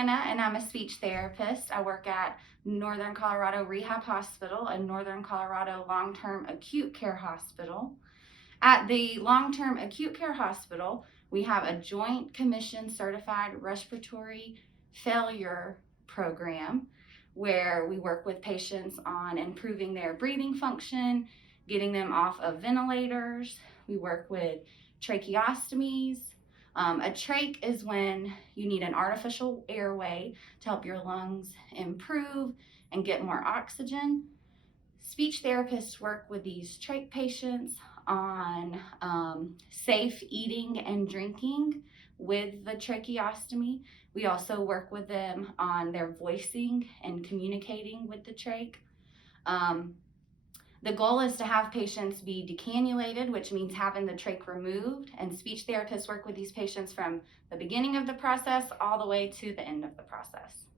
Hannah, and I'm a speech therapist. I work at Northern Colorado Rehab Hospital and Northern Colorado Long-Term Acute Care Hospital. At the Long-Term Acute Care Hospital, we have a Joint Commission Certified Respiratory Failure Program where we work with patients on improving their breathing function, getting them off of ventilators. We work with tracheostomies. A trach is when you need an artificial airway to help your lungs improve and get more oxygen. Speech therapists work with these trach patients on safe eating and drinking with the tracheostomy. We also work with them on their voicing and communicating with the trach. The goal is to have patients be decannulated, which means having the trach removed, and speech therapists work with these patients from the beginning of the process all the way to the end of the process.